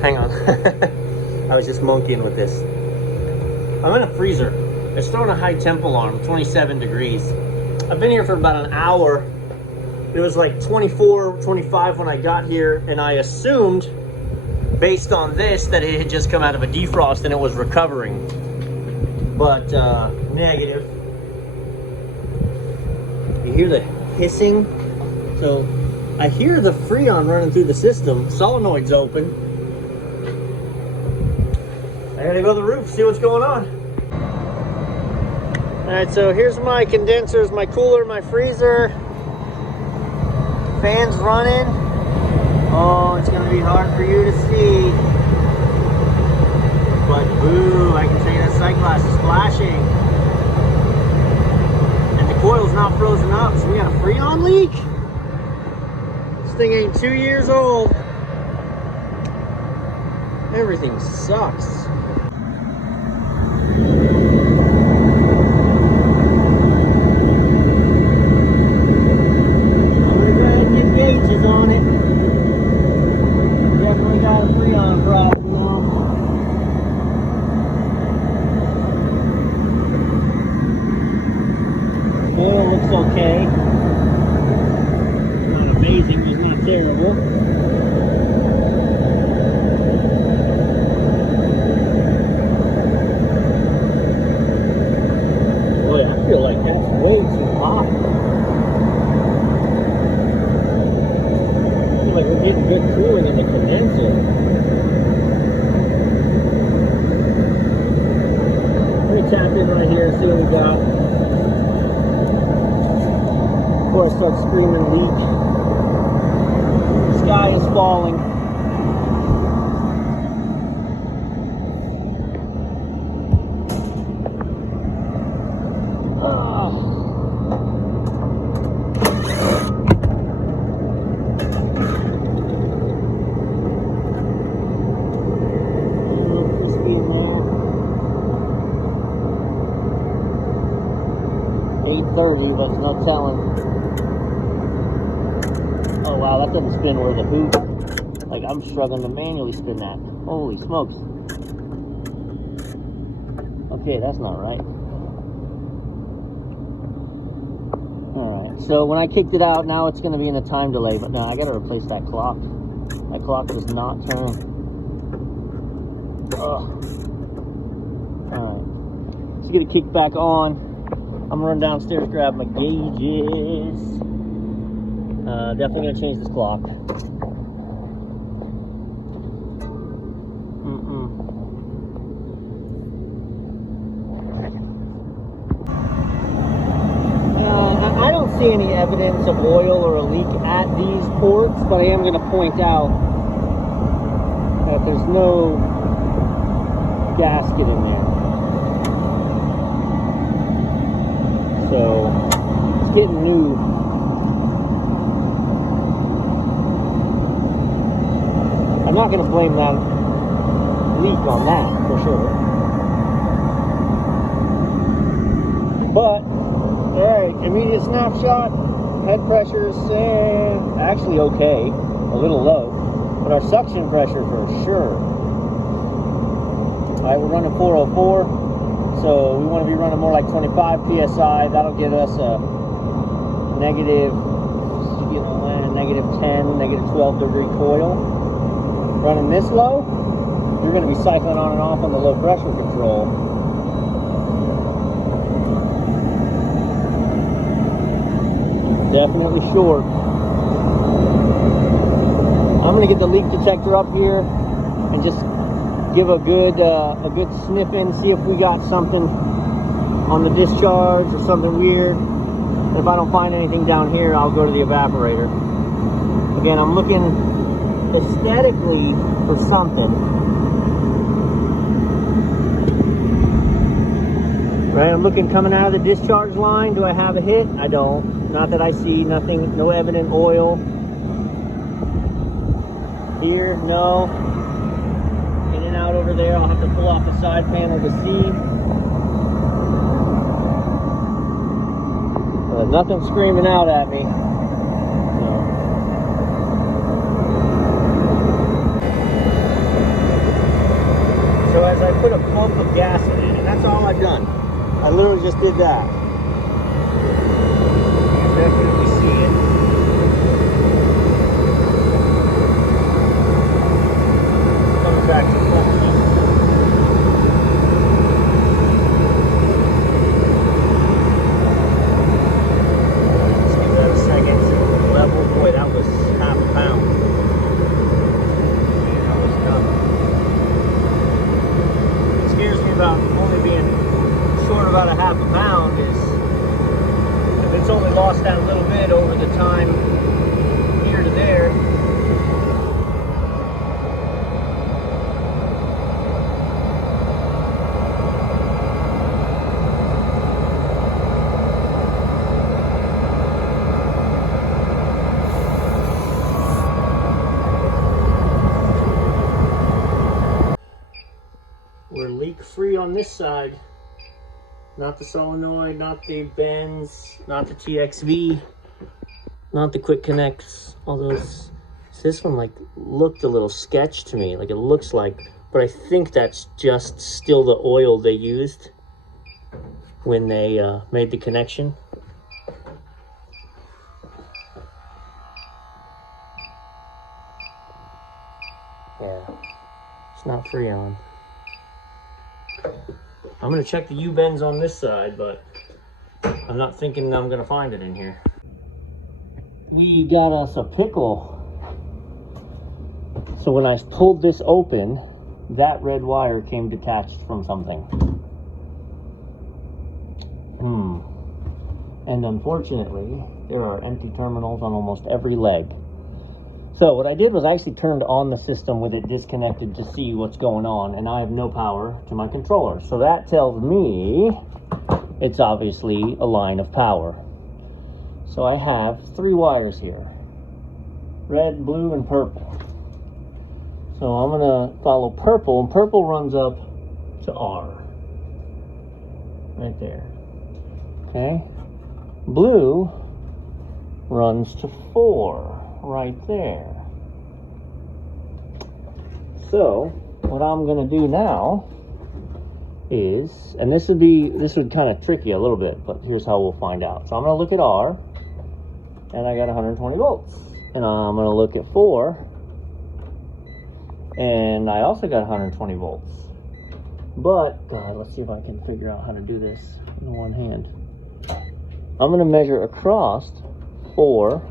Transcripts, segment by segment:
Hang on. I was just monkeying with this. I'm in a freezer. It's throwing a high temp alarm, 27 degrees. I've been here for about an hour. It was like 24, 25 when I got here, and I assumed, based on this, that it had just come out of a defrost and it was recovering. But negative. You hear the hissing? So I hear the Freon running through the system. Solenoid's open. I gotta go to the roof, see what's going on. All right, so here's my condensers, my cooler, my freezer. Fans running. Oh, it's gonna be hard for you to see. But boo, I can tell you that sight glass is flashing. And the coil's not frozen up, so we got a Freon leak. This thing ain't 2 years old. Everything sucks. Gauges on it. Definitely got a Freon problem now. Oil looks okay. Not amazing, but not terrible. Boy, I feel like that's way too hot. Like we're getting good cooling in the condenser. Let me tap in right here and see what we got before I start screaming leak. The sky is falling. But it's no telling. Oh wow, that doesn't spin worth a hoot. Like I'm struggling to manually spin that. Holy smokes. Okay, that's not right. Alright, so when I kicked it out, now it's going to be in a time delay. But no, I got to replace that clock. That clock does not turn. Ugh. Alright, let's get it kicked back on. I'm gonna run downstairs, grab my gauges. Definitely gonna change this clock. I don't see any evidence of oil or a leak at these ports, but I am gonna point out that there's no gasket in there. So it's getting new. I'm not going to blame that leak on that for sure. But, alright, immediate snapshot. Head pressure's actually okay. A little low. But our suction pressure for sure. Alright, we're running 404. So we want to be running more like 25 PSI. That'll give us a negative, negative 10, negative 12 degree coil. Running this low, you're going to be cycling on and off on the low pressure control. Definitely short. I'm going to get the leak detector up here and just give a good sniff in, see if we got something on the discharge or something weird. And if I don't find anything down here, I'll go to the evaporator. Again, I'm looking aesthetically for something. Right, I'm looking coming out of the discharge line. Do I have a hit? I don't. Not that I see. Nothing, no evident oil. Here, no. In and out over there. I'll have to pull off the side panel to see. Nothing screaming out at me. solenoid just did that. You can definitely see it. Coming back to function. Let's give that a second. Level, boy, that was half a pound. Man, that was tough. What scares me about only being short about a half a pound is if it's only lost that little bit over the time here to there. We're leak free on this side. Not the solenoid, not the bends, not the TXV, not the quick connects, all those. So this one like looked a little sketch to me, like it looks like, but I think that's just still the oil they used when they made the connection. Yeah, it's not Freon. I'm gonna check the U-bends on this side, but I'm not thinking I'm gonna find it in here. We got us a pickle. So when I pulled this open, that red wire came detached from something. And unfortunately, there are empty terminals on almost every leg. So what I did was I actually turned on the system with it disconnected to see what's going on, and I have no power to my controller. So that tells me it's obviously a line of power. So I have 3 wires here, red, blue, and purple. So I'm gonna follow purple, and purple runs up to R, right there, okay? Blue runs to 4. Right there. So what I'm gonna do now is, and this would kind of tricky a little bit, but here's how we'll find out. So I'm gonna look at R, and I got 120 volts, and I'm gonna look at 4, and I also got 120 volts. But God, let's see if I can figure out how to do this in one hand. I'm gonna measure across 4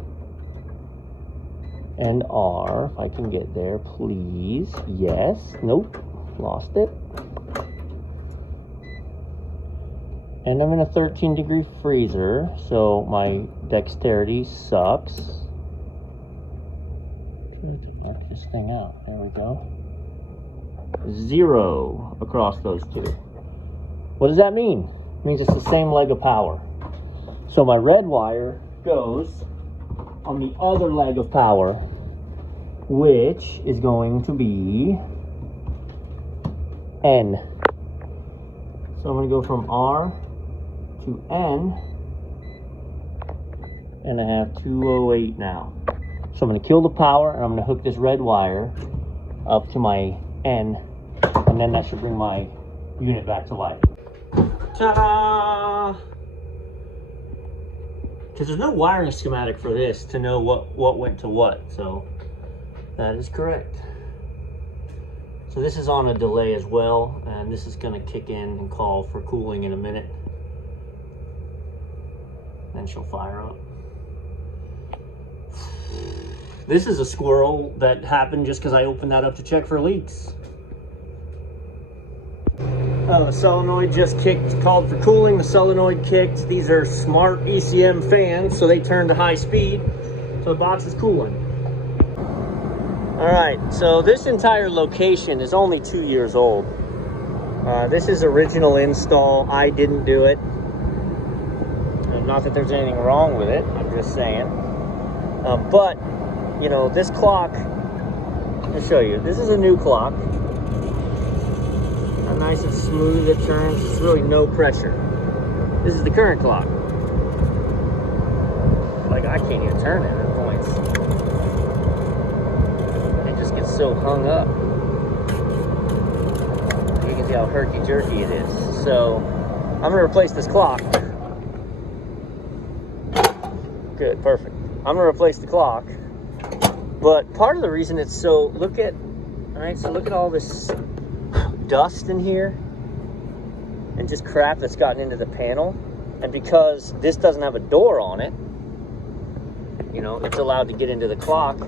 and R, if I can get there, please. Yes. Nope. Lost it. And I'm in a 13-degree freezer, so my dexterity sucks. Try to knock this thing out. There we go. 0 across those 2. What does that mean? It means it's the same leg of power. So my red wire goes on the other leg of power, which is going to be N. So I'm going to go from R to N, and I have 208 now. So I'm going to kill the power, and I'm going to hook this red wire up to my N, and then that should bring my unit back to life. Ta-da! Because there's no wiring schematic for this to know what went to what, so that is correct. So this is on a delay as well, and this is going to kick in and call for cooling in a minute. Then she'll fire up. This is a squirrel that happened just because I opened that up to check for leaks. Oh, the solenoid just kicked, called for cooling. The solenoid kicked. These are smart ECM fans, so they turn to high speed. So the box is cooling. All right, so this entire location is only 2 years old. This is original install. I didn't do it. Not that there's anything wrong with it. I'm just saying. But, you know, this clock, I'll show you. This is a new clock. Nice and smooth it turns. It's really no pressure. This is the current clock. Like, I can't even turn it at points. It just gets so hung up. You can see how herky-jerky it is. So I'm gonna replace this clock. Good, perfect. I'm gonna replace the clock. But part of the reason it's so, look at all this dust in here and just crap that's gotten into the panel. And because this doesn't have a door on it, you know, it's allowed to get into the clock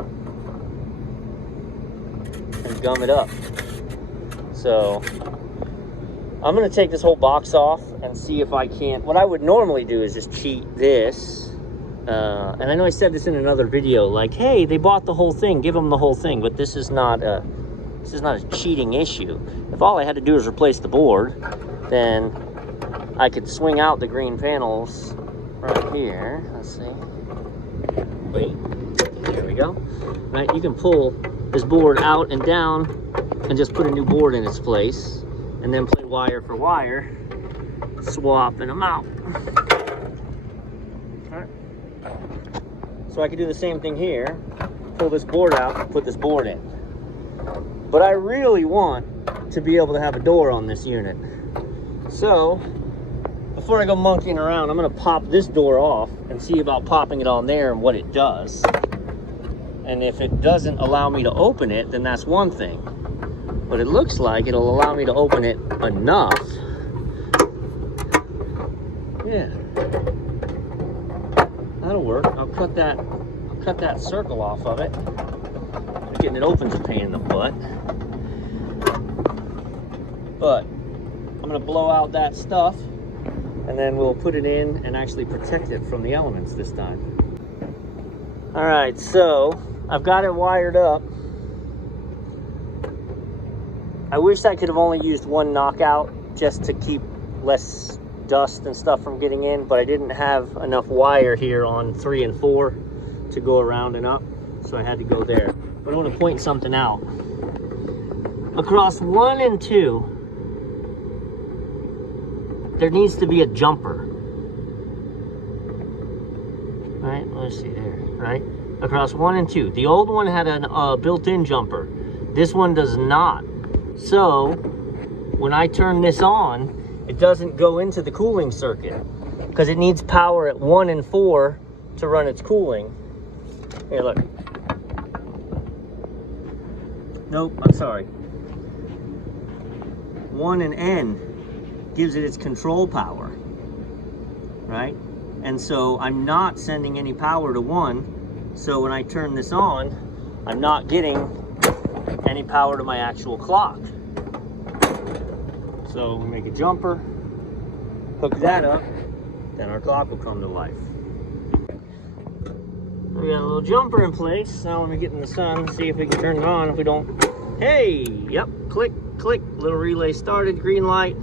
and gum it up. So I'm gonna take this whole box off and see if I can't. What I would normally do is just cheat this. And I know I said this in another video, like, hey, they bought the whole thing, give them the whole thing. But this is not a cheating issue. If all I had to do is replace the board, then I could swing out the green panels right here. Let's see. Wait, there we go. Right, you can pull this board out and down and just put a new board in its place, and then play wire for wire, swapping them out. All right. So I could do the same thing here, pull this board out and put this board in. But I really want to be able to have a door on this unit. So before I go monkeying around, I'm gonna pop this door off and see about popping it on there and what it does. And if it doesn't allow me to open it, then that's one thing. But it looks like it'll allow me to open it enough. Yeah. That'll work. I'll cut that circle off of it. Getting it open's a pain in the butt. But I'm gonna blow out that stuff and then we'll put it in and actually protect it from the elements this time. All right, so I've got it wired up. I wish I could have only used one knockout just to keep less dust and stuff from getting in, but I didn't have enough wire here on 3 and 4 to go around and up, so I had to go there. But I want to point something out. Across 1 and 2, there needs to be a jumper. Right, let's see there, right? Across 1 and 2. The old one had a built-in jumper. This one does not. So when I turn this on, it doesn't go into the cooling circuit because it needs power at 1 and 4 to run its cooling. Here, look. Nope, I'm sorry. 1 and N gives it its control power, right? And so I'm not sending any power to 1. So when I turn this on, I'm not getting any power to my actual clock. So we make a jumper, hook that up, then our clock will come to life. We got a little jumper in place. Now let me get in the sun, see if we can turn it on. If we don't, hey, yep, click, click, little relay started, green light.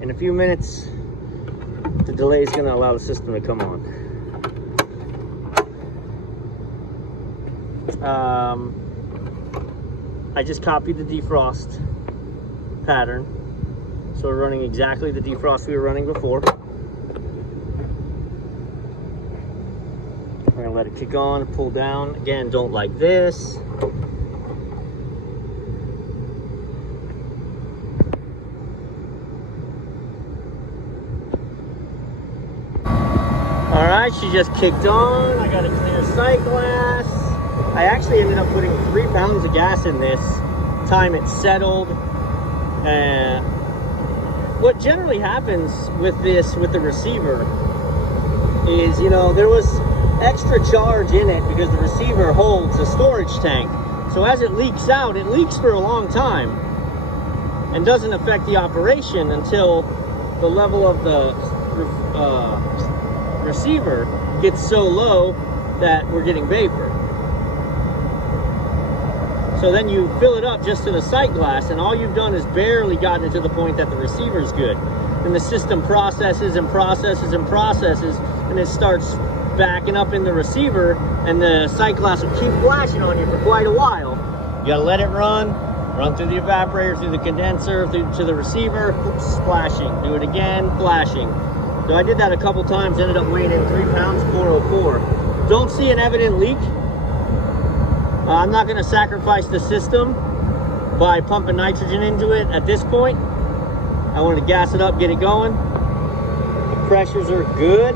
In a few minutes, the delay is gonna allow the system to come on. I just copied the defrost pattern. So we're running exactly the defrost we were running before. We're gonna let it kick on, pull down. Again, don't like this. All right, she just kicked on. I got a clear sight glass. I actually ended up putting 3 pounds of gas in this time it settled. And what generally happens with this, with the receiver, is, you know, there was extra charge in it because the receiver holds a storage tank. So as it leaks out, it leaks for a long time and doesn't affect the operation until the level of the receiver gets so low that we're getting vapor. So then you fill it up just to the sight glass, and all you've done is barely gotten it to the point that the receiver's good. Then the system processes and processes and processes, and it starts backing up in the receiver, and the sight glass will keep flashing on you for quite a while. You gotta let it run through the evaporator, through the condenser, through to the receiver, oops, flashing. Do it again, flashing. So I did that a couple times, ended up weighing in 3 pounds, 404. Don't see an evident leak. I'm not going to sacrifice the system by pumping nitrogen into it at this point. I want to gas it up, get it going. pressures are good.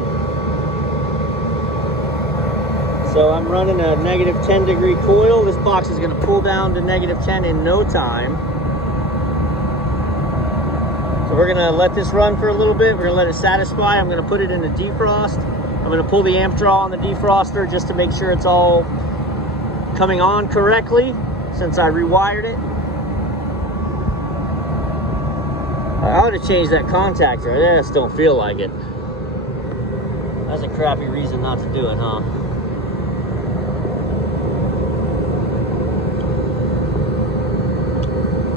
So I'm running a negative 10 degree coil. This box is going to pull down to negative 10 in no time. So we're going to let this run for a little bit. We're going to let it satisfy. I'm going to put it in a defrost. I'm going to pull the amp draw on the defroster just to make sure it's all coming on correctly since I rewired it. I ought to change that contactor. I just don't feel like it. That's a crappy reason not to do it, huh?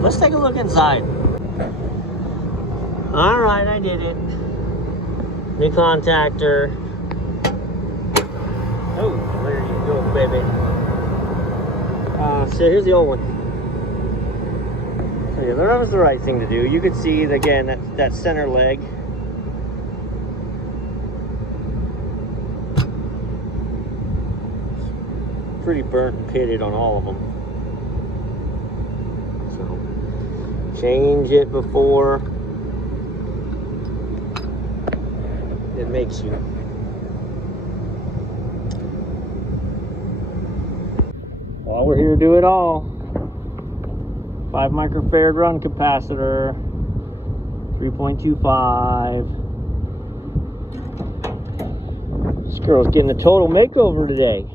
Let's take a look inside. All right, I did it. New contactor. Oh, there you go, baby. So here's the old one. So yeah, that was the right thing to do. You could see, again, that center leg. Pretty burnt and pitted on all of them. So change it before it makes you. Well, we're here to do it all. 5 microfarad run capacitor, 3.25. This girl's getting a total makeover today.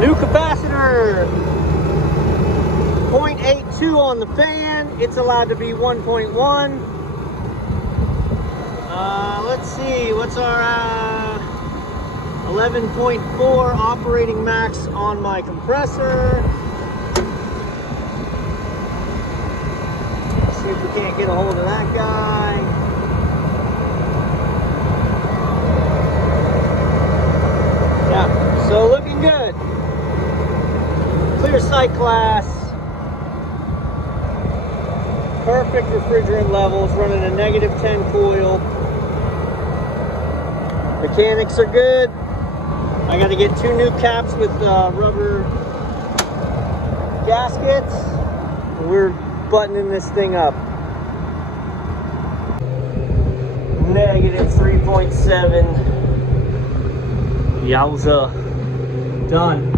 New capacitor, 0.82 on the fan. It's allowed to be 1.1. Let's see, what's our 11.4 operating max on my compressor. Let's see if we can't get a hold of that guy. Yeah, so looking good. Clear sight class. Perfect refrigerant levels, running a negative 10 coil. Mechanics are good. I got to get 2 new caps with rubber gaskets. We're buttoning this thing up. Negative 3.7. Yowza. Done.